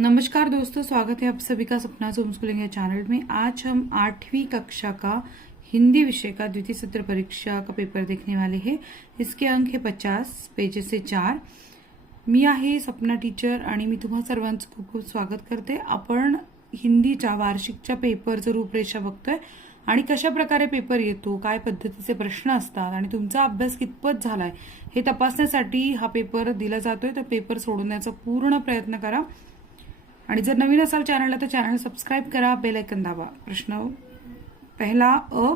नमस्कार दोस्तों, स्वागत है आप सभी का सपना होम स्कूलिंग चैनल में। आज हम 8वीं कक्षा का हिंदी विषय का द्वितीय सत्र परीक्षा का पेपर देखने वाले हैं। इसके अंक है 50, पेजेस 4। मी आहे सपना टीचर आणि मी तुम्हा सर्वांचं खूप खूप स्वागत करते। आपण हिंदीच्या वार्षिकच्या पेपरचं रूपरेषा बघतोय आणि कशा प्रकारे पेपर येतो, काय पद्धतीचे प्रश्न असतात आणि तुमचा अभ्यास कितपत झालाय हे तपासण्यासाठी हा पेपर दिला जातोय। तर पेपर सोडवण्याचा पूर्ण प्रयत्न करा आणि जर नवीन असाल चॅनलला तर चॅनल सबस्क्राइब करा, बेल आइकन दाबा। प्रश्न पहला अ,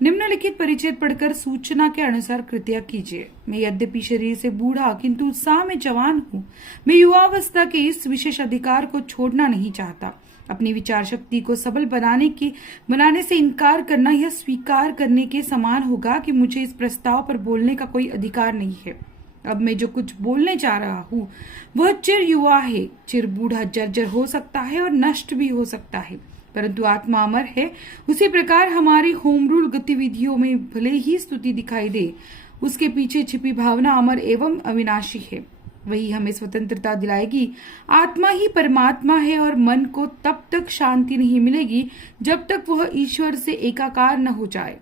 निम्नलिखित परिच्छेद पढ़कर सूचना के अनुसार कृतियां कीजिए। मैं यद्यपि शरीर से बूढ़ा किंतु उत्साह में जवान हूँ। मैं युवावस्था के इस विशेष अधिकार को छोड़ना नहीं चाहता। अपनी विचार शक्ति को सबल बनाने से इनकार करना यह स्वीकार करने के समान होगा कि मुझे इस प्रस्ताव पर बोलने का कोई अधिकार नहीं है। अब मैं जो कुछ बोलने जा रहा हूँ वह चिर युवा है। चिर बूढ़ा जर्जर हो सकता है और नष्ट भी हो सकता है, परंतु आत्मा अमर है। उसी प्रकार हमारी होम रूल गतिविधियों में भले ही स्तुति दिखाई दे, उसके पीछे छिपी भावना अमर एवं अविनाशी है। वही हमें स्वतंत्रता दिलाएगी। आत्मा ही परमात्मा है और मन को तब तक शांति नहीं मिलेगी जब तक वह ईश्वर से एकाकार न हो जाए।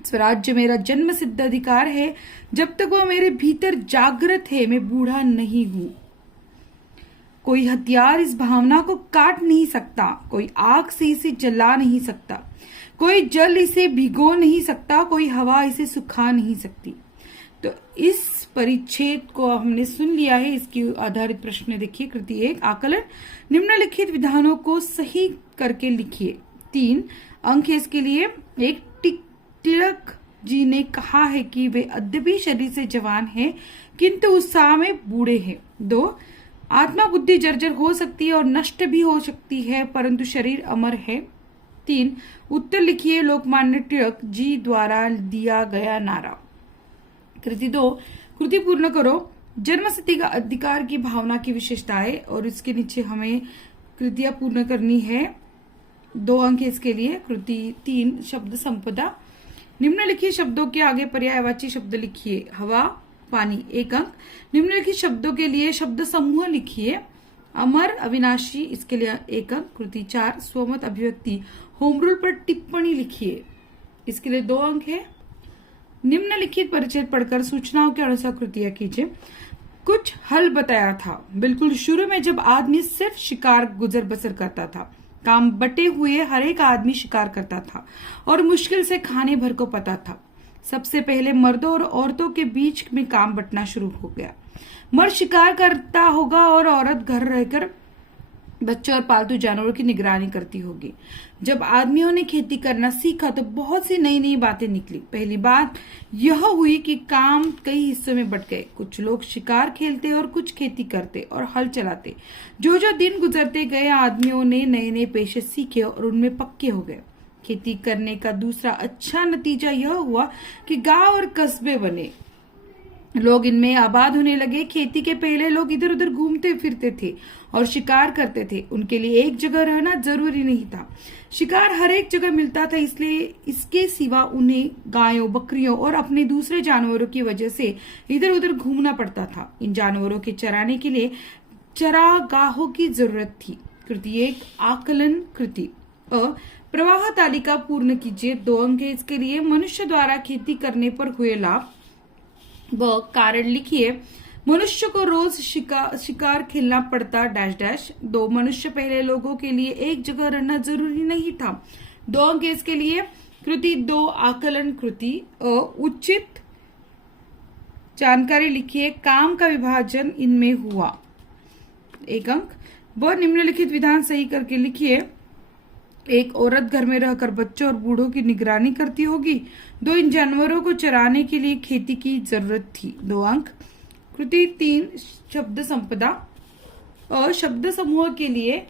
स्वराज्य मेरा जन्म सिद्ध अधिकार है। जब तक वह मेरे भीतर जागृत है मैं बूढ़ा नहीं हूं। कोई हथियार इस भावना को काट नहीं सकता, कोई आग से इसे जला नहीं सकता, कोई जल इसे भिगो नहीं सकता, कोई हवा इसे सुखा नहीं सकती। तो इस परिच्छेद को हमने सुन लिया है। इसकी आधारित प्रश्न देखिए। कृति 1, आकलन। निम्नलिखित विधानों को सही करके लिखिए। 3 अंक है इसके लिए। 1, तिलक जी ने कहा है कि वे अद्यपि शरीर से जवान हैं किंतु उत्साह में बूढ़े हैं। 2, आत्मा बुद्धि जर्जर हो सकती है और नष्ट भी हो सकती है, परंतु शरीर अमर है। 3, उत्तर लिखिए लोकमान्य तिलक जी द्वारा दिया गया नारा। कृति 2, कृति पूर्ण करो। जन्मसिद्धि का अधिकार की भावना की विशेषताएं, और इसके नीचे हमें कृतियां पूर्ण करनी है। 2 अंक है इसके लिए। कृति 3, शब्द संपदा। निम्नलिखित शब्दों के आगे पर्यायवाची शब्द लिखिए। हवा, पानी 1 अंक। निम्नलिखित शब्दों के लिए शब्द समूह लिखिए। अमर, अविनाशी, इसके लिए 1 अंक। कृति 4, स्वमत अभिव्यक्ति। होम रूल पर टिप्पणी लिखिए, इसके लिए 2 अंक है। निम्नलिखित परिच्छेद पढ़कर सूचनाओं के अनुसार कृतियां कीजिए। कुछ हल बताया था। बिल्कुल शुरू में जब आदमी सिर्फ शिकार गुजर बसर करता था, काम बटे हुए हर एक आदमी शिकार करता था और मुश्किल से खाने भर को पता था। सबसे पहले मर्दों और औरतों के बीच में काम बंटना शुरू हो गया। मर्द शिकार करता होगा और औरत घर रहकर बच्चों और पालतू जानवरों की निगरानी करती होगी। जब आदमियों ने खेती करना सीखा तो बहुत सी नई नई बातें निकली। पहली बात यह हुई कि काम कई हिस्सों में बंट गए। कुछ लोग शिकार खेलते और कुछ खेती करते और हल चलाते। जो जो दिन गुजरते गए आदमियों ने नए नए पेशे सीखे और उनमें पक्के हो गए। खेती करने का दूसरा अच्छा नतीजा यह हुआ कि गांव और कस्बे बने, लोग इनमें आबाद होने लगे। खेती के पहले लोग इधर उधर घूमते फिरते थे और शिकार करते थे। उनके लिए एक जगह रहना जरूरी नहीं था। शिकार हर एक जगह मिलता था, इसलिए इसके सिवा उन्हें गायों, बकरियों और अपने दूसरे जानवरों की वजह से इधर उधर घूमना पड़ता था। इन जानवरों के चराने के लिए चरागाहों की जरूरत थी। कृति 1, आकलन। कृति अ, प्रवाह तालिका पूर्ण कीजिए। 2 अंक है इसके लिए। मनुष्य द्वारा खेती करने पर हुए लाभ। व कारण लिखिए। मनुष्य को रोज शिकार खेलना पड़ता डैश डैश। 2, मनुष्य पहले लोगों के लिए एक जगह रहना जरूरी नहीं था। 2 अंक इसके लिए। कृति 2, आकलन। कृति अ, उचित जानकारी लिखिए। काम का विभाजन इनमें हुआ, 1 अंक। व निम्नलिखित विधान सही करके लिखिए। 1, औरत घर में रहकर बच्चों और बूढ़ों की निगरानी करती होगी। 2, इन जानवरों को चराने के लिए खेती की जरूरत थी, 2 अंक। कृति 3, शब्द संपदा। और शब्द समूह के लिए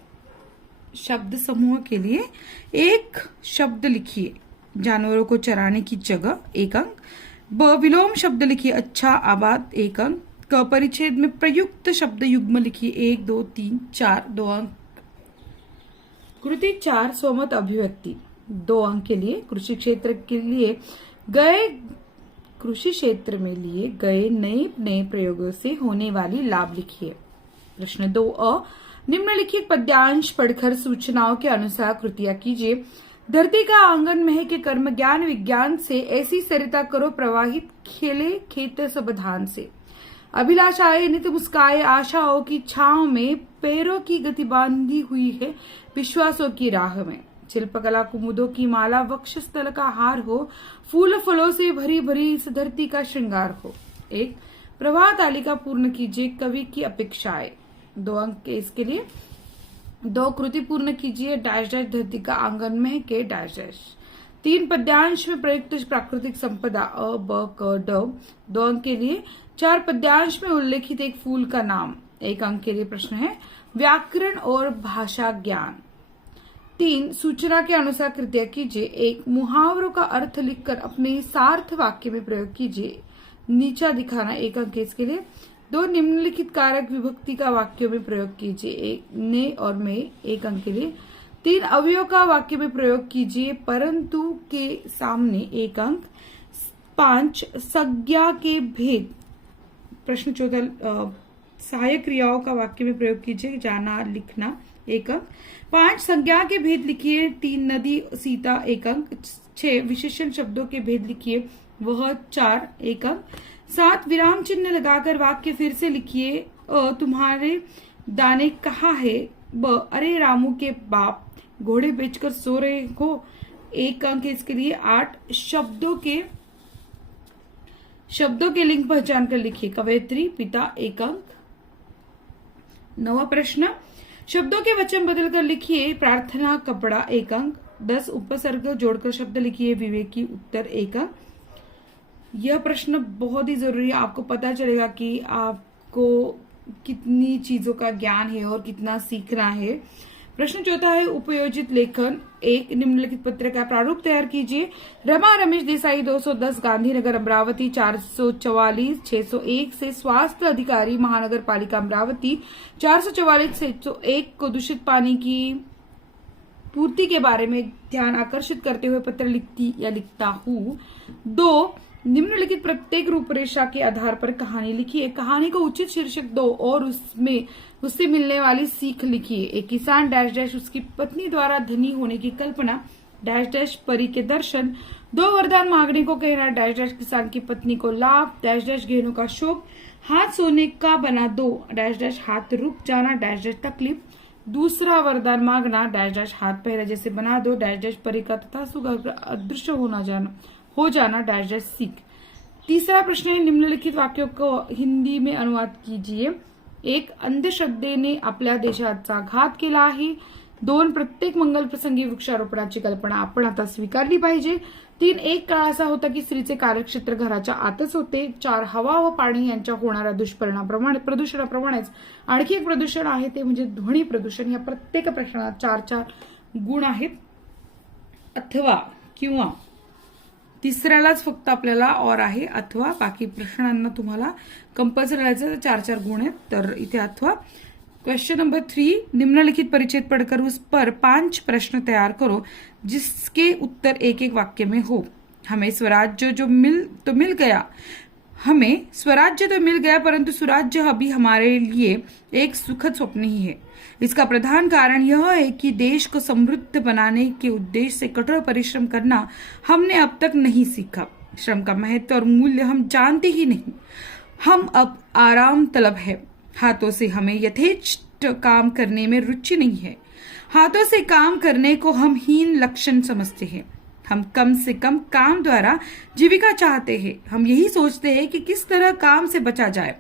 1 शब्द लिखिए। जानवरों को चराने की जगह, 1 अंक। ब, विलोम शब्द लिखिए। अच्छा, आबाद, 1 अंक। क, परिच्छेद में प्रयुक्त शब्द युग्म लिखिए। 1, 2, 3, 4, 2 अंक। कृति 4, स्वमत अभिव्यक्ति, 2 अंक के लिए। कृषि क्षेत्र में लिए गए नए नए प्रयोगों से होने वाली लाभ लिखिए। प्रश्न 2 अ, निम्नलिखित पद्यांश पढ़कर सूचनाओं के अनुसार कृतियां कीजिए। धरती का आंगन महके कर्म ज्ञान विज्ञान से, ऐसी सरिता करो प्रवाहित खेले खेत सावधान से। अभिलाषाएं नित मुस्काए आशाओं की छांव में, पैरों की गति बांधी हुई है विश्वासों की राह में। शिल्पकला कुमुदों की माला वक्षस्थल का हार हो, फूल फलों से भरी भरी इस धरती का श्रृंगार हो। एक प्रवाह तालिका पूर्ण कीजिए कवि की अपेक्षाएं। 2 अंक के इसके लिए। 2 कृति पूर्ण कीजिए डैश डैश धरती का आंगन में के डैश डैश। 3 पद्यांश में प्रयुक्त प्राकृतिक संपदा अ ब क ड 2 अंक के लिए। 4 पद्यांश में उल्लेखित एक फूल का नाम 1 अंक के लिए प्रश्न है। व्याकरण और भाषा ज्ञान। 3 सूचना के अनुसार कृतियां कीजिए। 1 मुहावरों का अर्थ लिखकर अपने सार्थ वाक्य में प्रयोग कीजिए। नीचा दिखाना 1 अंक इसके लिए। 2 निम्नलिखित कारक विभक्ति का वाक्यों में प्रयोग कीजिए। 1 ने और में 1 अंक के लिए। 3 अवयव का वाक्य में प्रयोग कीजिए परंतु के सामने 1 अंक। 5 संज्ञा के भेद प्रश्न 14 सहायक क्रियाओं का वाक्य में प्रयोग कीजिए। जाना लिखना 1 अंक। 5 संज्ञा के भेद लिखिए। 3 नदी सीता 1 अंक। 6 विशेषण शब्दों के भेद लिखिए वह 4 1 अंक। 7 विराम चिन्ह लगाकर वाक्य फिर से लिखिए। तुम्हारे दाने कहाँ है। ब अरे रामू के बाप घोड़े बेचकर सो रहे हो 1 अंक इसके लिए। 8 शब्दों के लिंग पहचान कर लिखिए। कवयित्री पिता 1 अंक। 9वां प्रश्न शब्दों के वचन बदलकर लिखिए। प्रार्थना कपड़ा 1 अंक। 10 उपसर्ग जोड़कर शब्द लिखिए। विवेकी उत्तर 1 अंक। यह प्रश्न बहुत ही जरूरी है। आपको पता चलेगा कि आपको कितनी चीजों का ज्ञान है और कितना सीखना है। प्रश्न 14 है उपयोजित लेखन। 1 निम्नलिखित पत्र का प्रारूप तैयार कीजिए। रमा रमेश देसाई 210 गांधीनगर अमरावती 444 601 से स्वास्थ्य अधिकारी महानगर पालिका अमरावती 444 601 को दूषित पानी की पूर्ति के बारे में ध्यान आकर्षित करते हुए पत्र लिखती या लिखता हूँ। 2 निम्नलिखित प्रत्येक रूपरेखा के आधार पर कहानी लिखिए। कहानी को उचित शीर्षक दो और उससे मिलने वाली सीख लिखिए। एक किसान डैश डैश उसकी पत्नी द्वारा धनी होने की कल्पना डैश डैश परी के दर्शन। 2 वरदान मांगने को कहना डैश डैश किसान की पत्नी को लाभ डैश डैश गहनों का शौक। हाथ सोने का बना 2 डैश डैश हाथ रुक जाना डैश डैश तकलीफ। दूसरा वरदान मांगना डैश डैश हाथ पहले जैसे बना दो डैश डैश परी का तथा सुगंध अदृश्य हो जाना डैश डैश सीख। तीसरा प्रश्न है निम्नलिखित वाक्यों को हिंदी में अनुवाद कीजिए। 1 अंधश्रद्धेने ने आपल्या देशाचा घात केला आहे। 2 प्रत्येक मंगल प्रसंगी वृक्षारोपणाची कल्पना आपण आता स्वीकारली पाहिजे। 3 एक काळ असा होता की स्त्रीचे कार्यक्षेत्र घराच्या आतच होते। 4 हवा व पाणी यांच्या होणाऱ्या प्रदूषणाप्रमाणेच आणखी एक प्रदूषण आहे ते म्हणजे ध्वनी प्रदूषण। या प्रत्येक प्रश्नात 4 गुण आहेत। अथवा किंवा तिसऱ्यालाच फक्त आपल्याला और आहे अथवा बाकी प्रश्नांना तुम्हाला कंपल्सरी राहायचं 4 गुण आहेत। तर इथे अथवा। क्वेश्चन नंबर 3 निम्नलिखित परिच्छेद पढ़कर उस पर 5 प्रश्न तैयार करो जिसके उत्तर एक एक वाक्य में हो। हमें स्वराज्य तो मिल गया परंतु स्वराज्य अभी हमारे लिए एक सुखद स्वप्न ही है। इसका प्रधान कारण यह है कि देश को समृद्ध बनाने के उद्देश्य से कठोर परिश्रम करना हमने अब तक नहीं सीखा। श्रम का महत्व और मूल्य हम जानते ही नहीं। हम अब आराम तलब है। हाथों से हमें यथेष्ट काम करने में रुचि नहीं है। हाथों से काम करने को हम हीन लक्षण समझते हैं। हम कम से कम काम द्वारा जीविका चाहते हैं। हम यही सोचते हैं कि किस तरह काम से बचा जाए।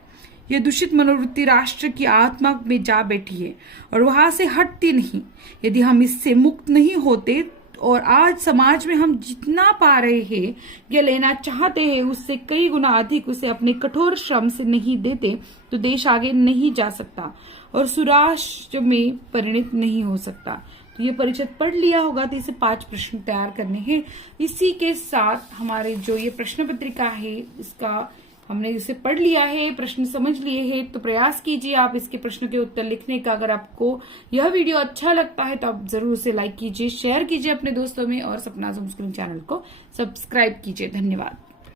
यह दूषित मनोवृत्ति राष्ट्र की आत्मा में जा बैठी है और वहां से हटती नहीं। यदि हम इससे मुक्त नहीं होते और आज समाज में हम जितना पा रहे हैं या लेना चाहते हैं उससे कई गुना अधिक उसे अपने कठोर श्रम से नहीं देते तो देश आगे नहीं जा सकता और सुराष्ट्र में परिणित नहीं हो सकता। तो ये परिच्छेद पढ़ लिया होगा तो इसे 5 प्रश्न तैयार करने हैं। इसी के साथ हमारे जो ये प्रश्न पत्रिका है इसका हमने इसे पढ़ लिया है, प्रश्न समझ लिए हैं। तो प्रयास कीजिए आप इसके प्रश्न के उत्तर लिखने का। अगर आपको यह वीडियो अच्छा लगता है तो आप जरूर उसे लाइक कीजिए, शेयर कीजिए अपने दोस्तों में और सपना होम स्कूलिंग चैनल को सब्सक्राइब कीजिए। धन्यवाद।